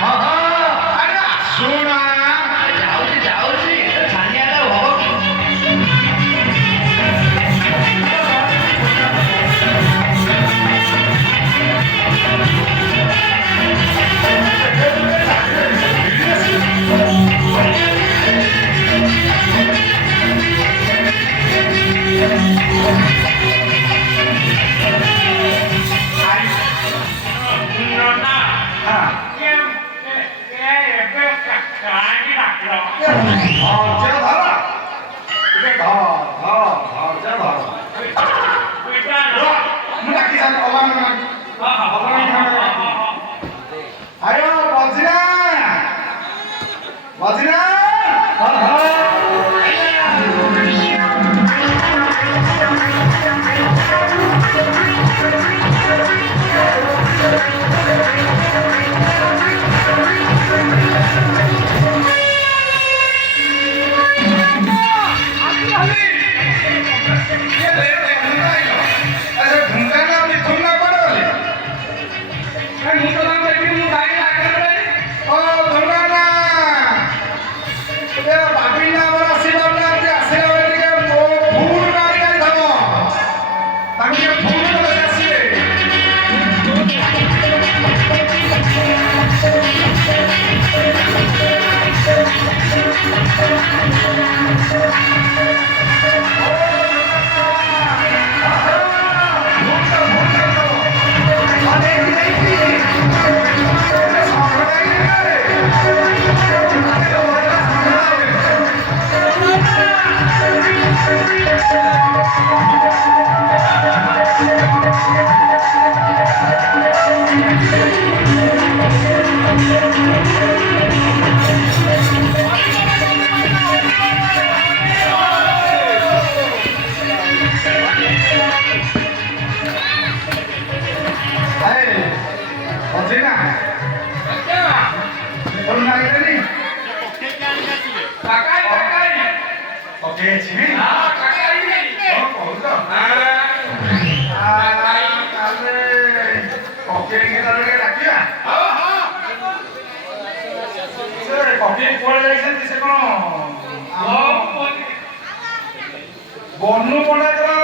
ହଁ ହଁ ଆରେ ଆସୁନା ଯାଉଛି ଯାଉଛି ଛାନିଆଟା ହବ। ଧର ଟିକେ ଧର ମୁଁ ଡାକି ସାରି ଆରେ ବଜିରା ବଜିରା ବନୁ ପଣ୍ଡାଙ୍କର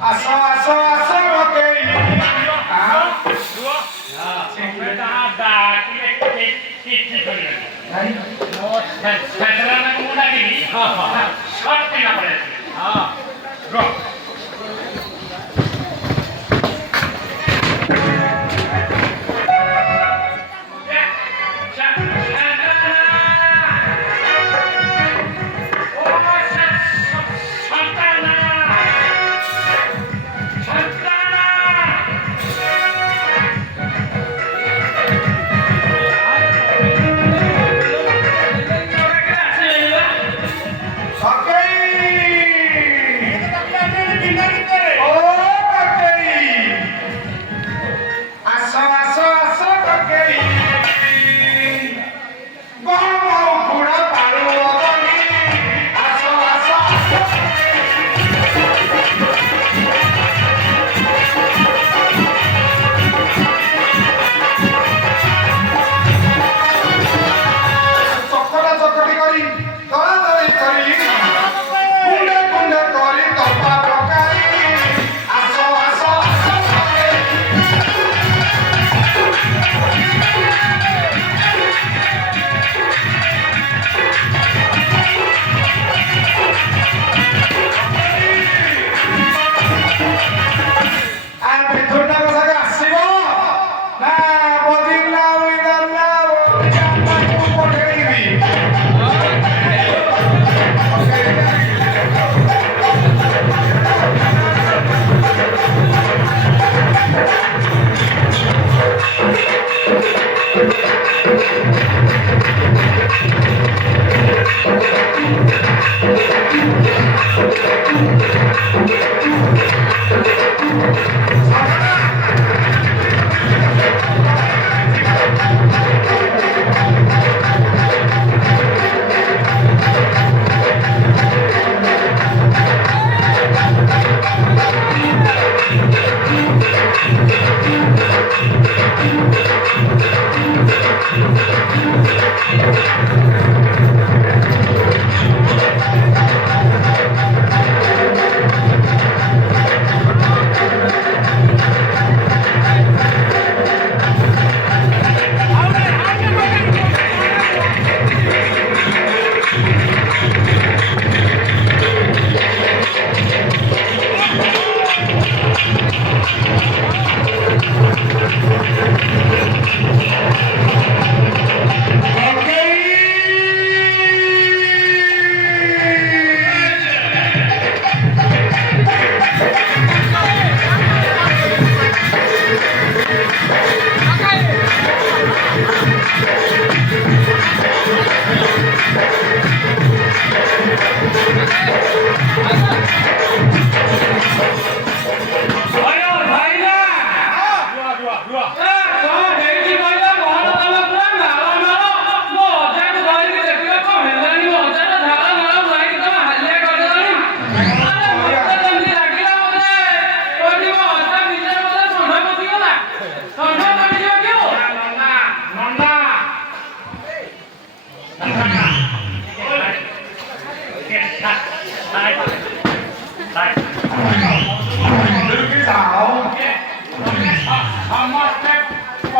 aso aso aso oke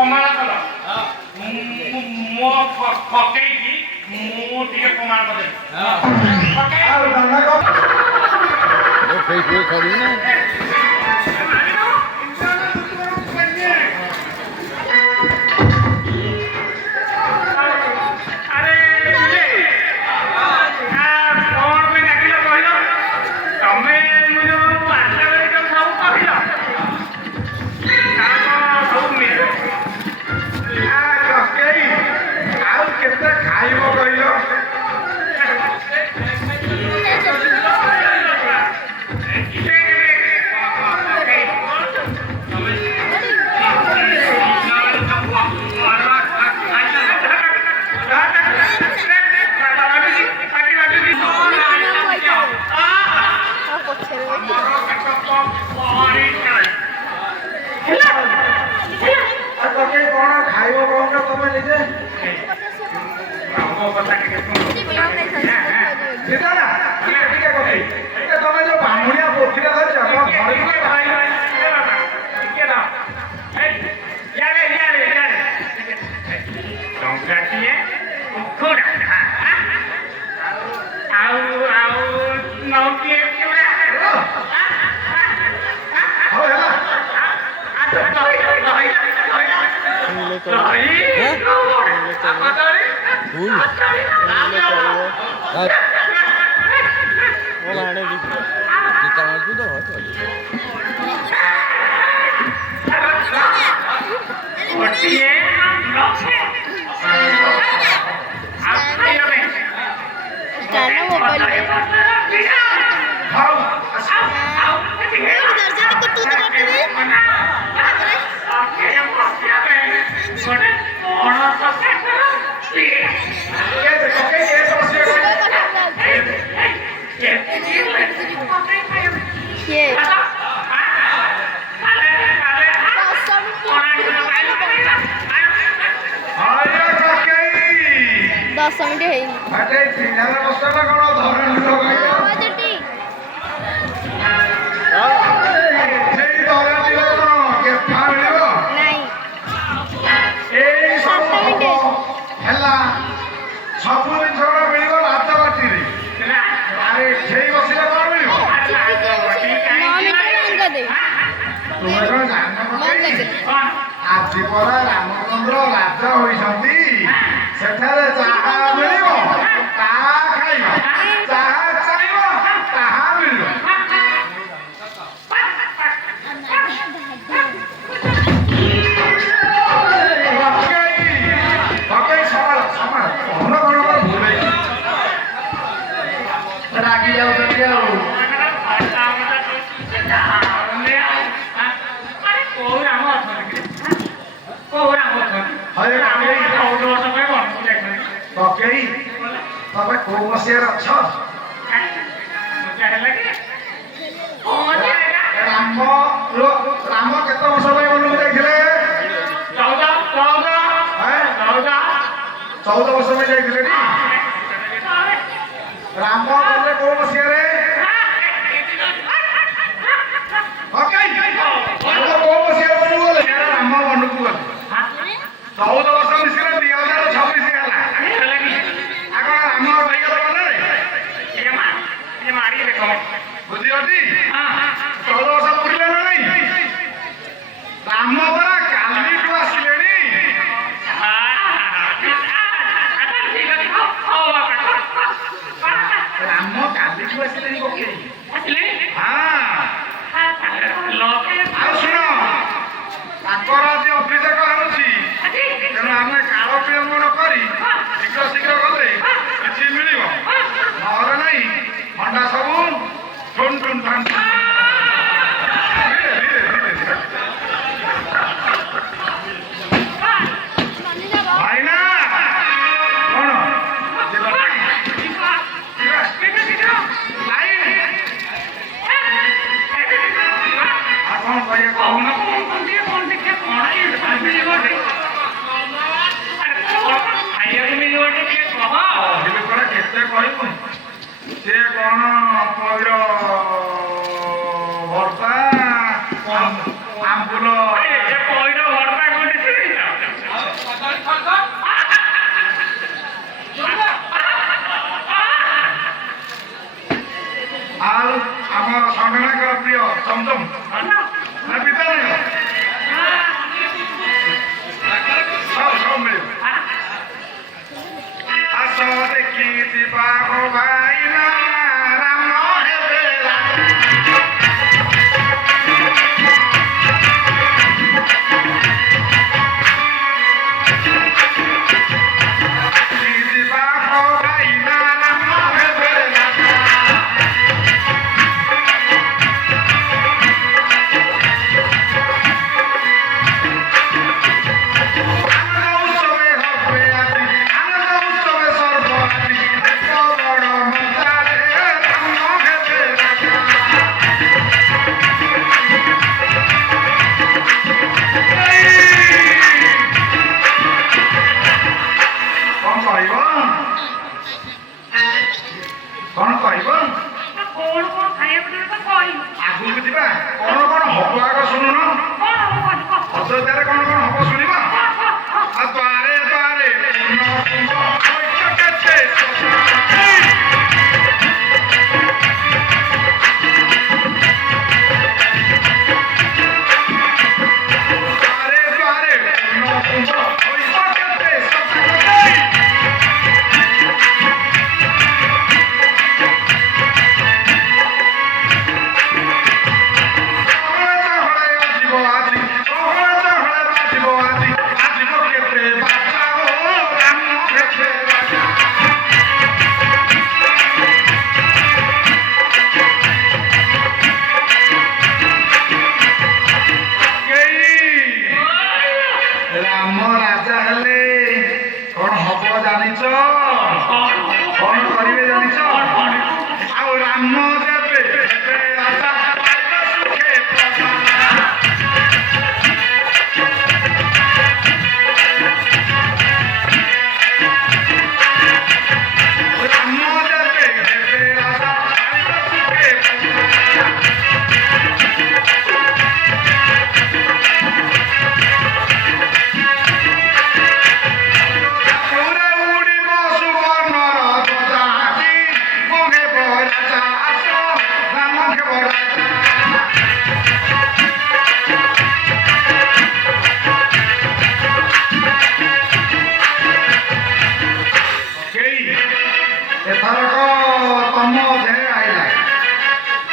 ପ୍ରମାଣ କଲ ମୋ ପକେଇକି ମୁଁ ଟିକେ ପ୍ରମାଣ କରିଦେବି ଆଉ ଦାନା କଣ Facebook କରିବି ନା ଆରେ କଣ ପାଇଁ ଡାକିଲ କହିଲ ତମେ ମୁଁ ଯୋଉ ଆସିଲା ବେଳେ ଯୋଉ ସବୁ କହିଲ ସବୁ ମିଳେ କେହି ଆଉ କେତେ ଖାଇବ କହିଲ କେହି କଣ ଖାଇବ କହୁନ ତମେ ନିଜେ ତମେ ଯୋଉ ବାମୁଣିଆ ପୋଥିଟା ଧରିଛ ଟଙ୍କାଟିଏ କୁକୁଡ଼ା ଆଉ ନଉଟିଏ ଚୁଡ଼ା ହଉ ହେଲା ଗୋଟିଏ ହଉ ଦଶ ମିନିଟ୍ ହେଇନି ଚିନ୍ତାର ବସ୍ତାଟା କଣ ଧରଣୀ ସେଇ ଧରଣୀର କଣ କେଫା ମିଳିବ ନାଇଁ ଏଇ ସବୁ ହବ ହେଲା ସବୁ ଜିନିଷ ଗୁଡା ମିଳିବ ରାଜବାଟୀରେ ଆରେ ସେଇ ବସିଲେ କଣ ମିଳିବ ତୁମେ କଣ ଜାଣିନ ଆଜି ପରା ରାମଚନ୍ଦ୍ର ରାଜା ହୋଇଛନ୍ତି ସେଠାରେ ଯାହା ମିଳିବ ତାହା ଖାଇବ ଯାହା ଚାହିଁବ ତାହା ମିଳିବ ରାଗି ଯାଉଛନ୍ତି ଆଉ ପକେଇ ତମେ କୋଉ ମସିହାରେ ଅଛ ରାମ କେତେ ବର୍ଷ ପାଇଁ ମନକୁ ଯାଇଥିଲେ 14 ବର୍ଷ ପାଇଁ ଯାଇଥିଲେ ଟି ରାମ ଗଲେ କୋଉ ମସିହାରେ କୋଉ ମସିହାରେ ମନକୁ ଗଲେ ରାମ ମନକୁ ଗଲେ 14 ବର୍ଷ ମିଶିଲେ 2026 ହେଲା ଆଗ ରାମ ଭାଇଗଲ ଗଲେ ବୁଝିଲଟି 14 ବର୍ଷ ପୁରିଲେ ନା ନାଇଁ ରାମ ପରା କାଲିଠୁ ଆସିଲେଣି ରାମ କାଲିଠୁ ଆସିଲେଣି ପକେଇ ଆଉ ଶୁଣ ତାଙ୍କର ଆଜି ଅଭିଷେକ ହେଉଛି ତେଣୁ ଆମେ କାଳ ବିଳମ୍ବ ନ କରି ଶୀଘ୍ର ଶୀଘ୍ର ଗଲେ କିଛି ମିଳିବ ନହେଲେ ନାହିଁ ଭଣ୍ଡା ସବୁ ଠୁନ୍ ଠୁନ୍ ଠାନ୍ ଧୀରେ ଧୀରେ ଧୀରେ ଧୀରେ ଭାଇନା କଣ ଆଉ କଣ କହିବା କହୁନ କେତେ କହିବୁ ସେ କଣ ପଇଡ଼ ଭର୍ତ୍ତା ଆମ୍ବୁଲ ଭାଇନା ରାମ ହେବେ ରାଜା। ଯିବା ହୋ ଭାଇନା ରାମ ହେବେ ରାଜା। আনন্দ উৎসবে হবে আজ, আনন্দ উৎসবে সর্ব আজ, এত বড় মজারে রাম হেবে রাজা। କଣ କହିବ କଣ କହିବ କଣ କଣ ଖାଇବାକୁ ଦେବେ ତ କହିବୁ। ଆଗକୁ ଯିବା କଣ କଣ ହବ ଆଗ ଶୁଣୁନ କଣ ହବ କଣ କହ। ଅଯୋଧ୍ୟାରେ କଣ କଣ ହବ ଶୁଣିବ ଆଉ ଦ୍ୱାରେ ଦ୍ୱାରେ ପୂର୍ଣ୍ଣ କୁମ୍ଭ ଐକ୍ୟ କେତେ ଦ୍ୱାରେ ଦ୍ୱାରେ ପୂର୍ଣ୍ଣ କୁମ୍ଭ ଐକ୍ୟ କେତେ ସତକଥାଇ। ରାମ ରାଜା ହେଲେ କଣ ହବ ଜାଣିଛ କଣ କରିବେ ଜାଣିଛ ଆଉ ରାମ ଦେବେ ରାଜା ପାଇବ ସୁଖେ ପ୍ରଜା। ରାମ ଦେବେ ରାଜା ପାଇବ ସୁଖେ ପ୍ରଜା। ପୁରା ଉଡ଼ିବ ସୁବର୍ଣ୍ଣର ଧ୍ୱଜା ଆଜି, ମଙ୍ଗେ ରାଜା ଆସ ରାମ ହେବ ରାଜା। କେହି ଏଥରକ ତମ ଦେହରେ ଆଇଲା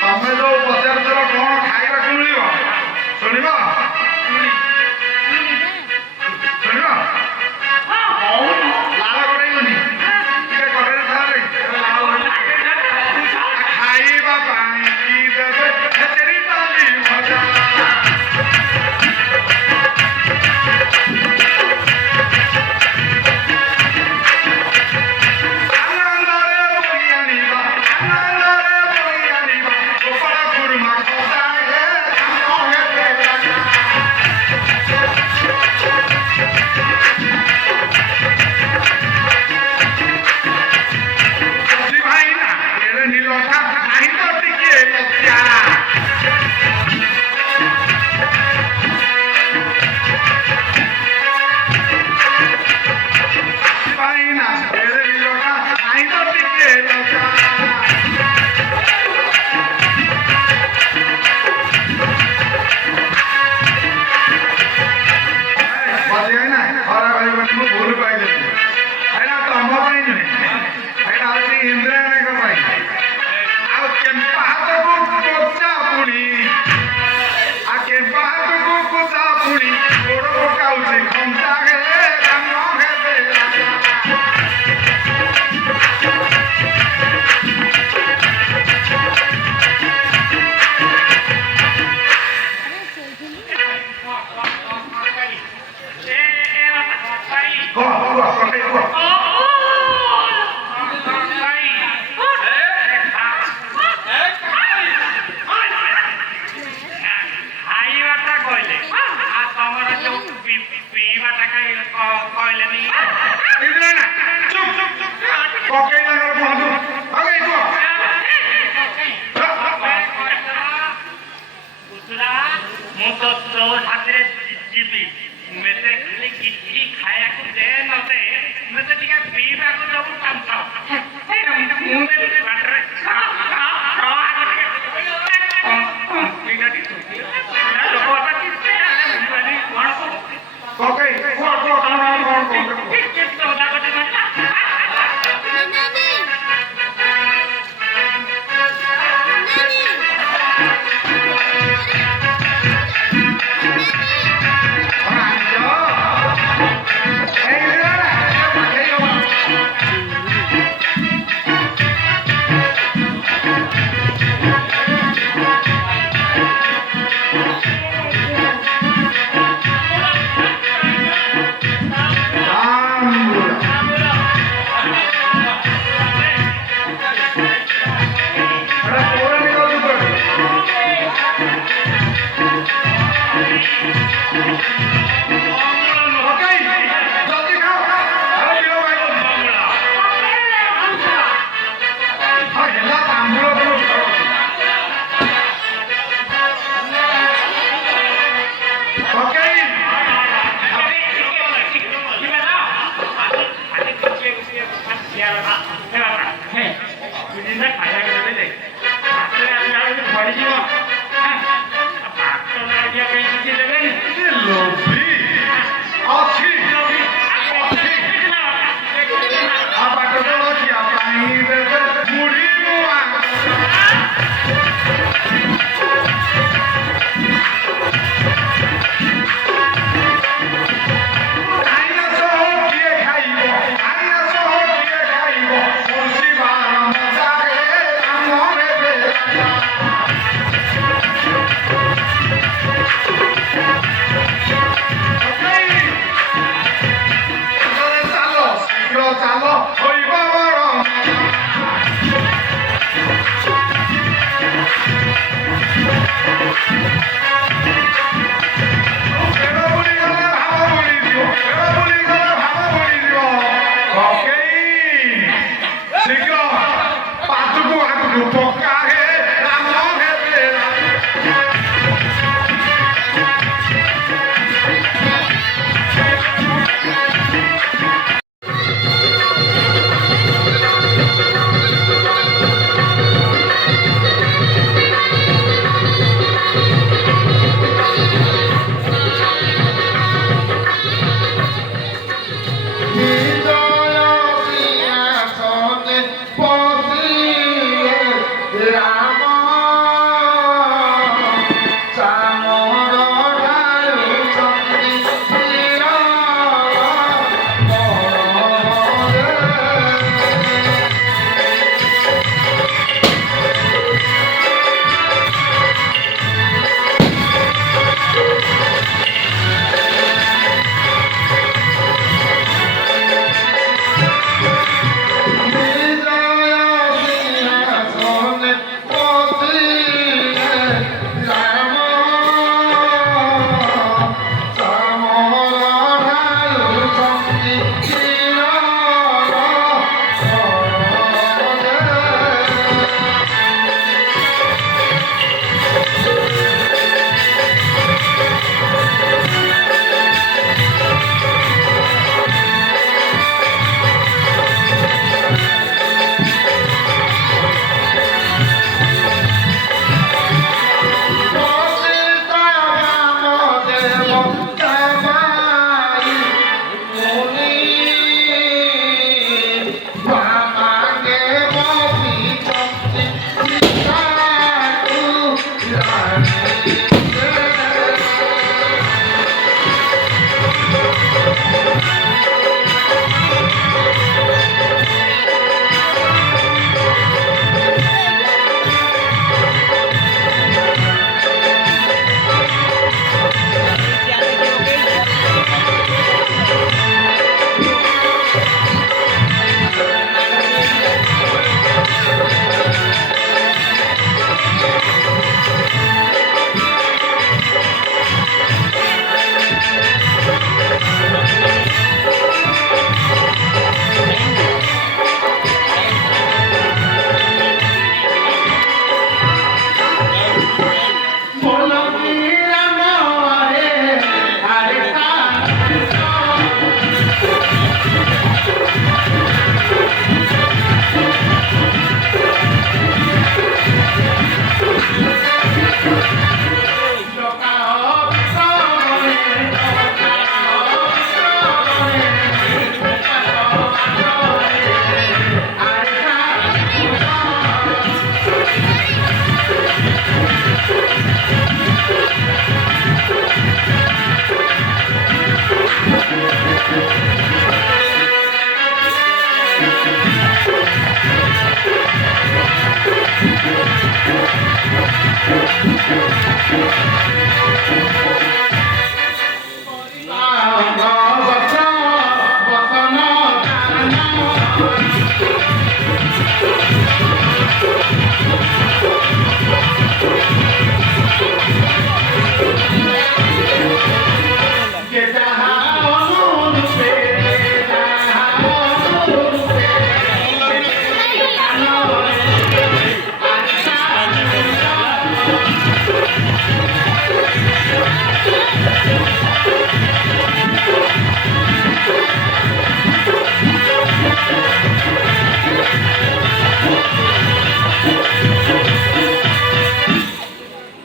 ତମେ ଯୋଉ ପଚାରୁଥିଲ କଣ ଖାଇବାକୁ ମିଳିବ ଶୁଣିବ ଶୁଣିବ ଲାଳ ଗଡ଼େଇବନି ଟିକେ ଗଡ଼େଇ ଥାରେ ଖାଇବା ପାଇଁ କି ଦେବେ ଖେଚେଡ଼ି ଡାଲି ଭଜା। ଆନନ୍ଦରେ ବହି ଆଣିବା ଆନନ୍ଦରେ ବହି ଆଣିବା ଗୋପାଳ କୁରୁମା ଖସା ହେ ରାମ ହେବେ ରାଜା। ଶ୍ରୀ ଭାଇନା ଏଡ଼େ ନିଲଠା ନାହିଁ ତ ଟିକେ ଲଜ୍ଜା। ଶ୍ରୀ ଭାଇନା ଏଡ଼େ ନିଲଠା ନାହିଁ ତ ଟିକେ ଲଜ୍ଜା। ବସି ଭାଇନା ଖରା ଭାଇମାନେ ମୁଁ ଭୁଲ ପାଇଦେଲି ଏଇଟା ତମ ପାଇଁ ନୁହେଁ ଏଇଟା ହଉଛି ଇନ୍ଦ୍ରାଣୀଙ୍କ ପାଇଁ। ଆଉ କେମ୍ପା ହାତକୁ କୋଚା ପୁଣି ଆଉ କେମ୍ପା ହାତକୁ କୋଚା ପୁଣି ଗୋଡ଼ ପକାଉଛି ଘଣ୍ଟା ହେ ରାମ ହେବେ ରାଜା। କୁହ କୁହ କହି କୁହ ଖାଇବାଟା କହିଲେ ଆଉ ତମର ଯୋଉ ପିଇବାଟା କହିଲେନି ଇନ୍ଦ୍ରାଣୀ ଚୁପ୍ ଚୁପ୍ ଚୁପ୍ ପକେଇ ତାଙ୍କର କୁହନ୍ତୁ ଆଗେଇ କୁହ। ବୁଝୁରା ମୁଁ ତ ତୋ ସାଥିରେ ଯିବି ମତେ ଖାଲି କିଛି ଖାଇବାକୁ ଦେ ନ ଦେ ମତେ ଟିକେ ପିଇବାକୁ ଦବୁ ମୁଁ ଦେବି ବାଟରେ ପକେଇ କୁହ କୁହ କଣ କଣ କଣ କଣ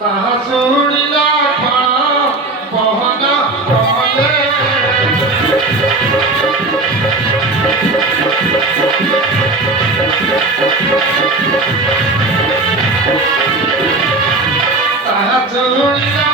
তাহা শুনিলা বহন কলে তাহা শুনিলা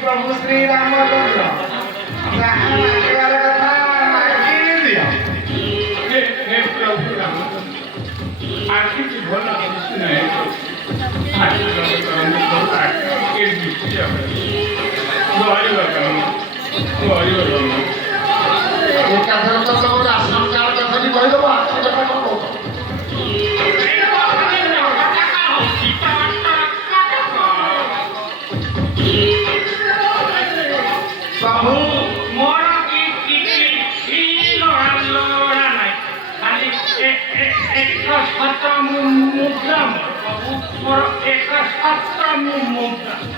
प्रभु श्री रामचंद्र जहाँ मांगवार कथा मांगी दियो हे प्रभु रामचंद्र आज किसी भला किसी नहीं आज एक दृष्टि गहरी एकाधर तो सब आश्रम काल कथा भी कहि दबा कथा कौन प्रभु मोर की लोड़ा नहीं खाली एक सत्र मुद्रा प्रभु मोर एक सत्र मुद्रा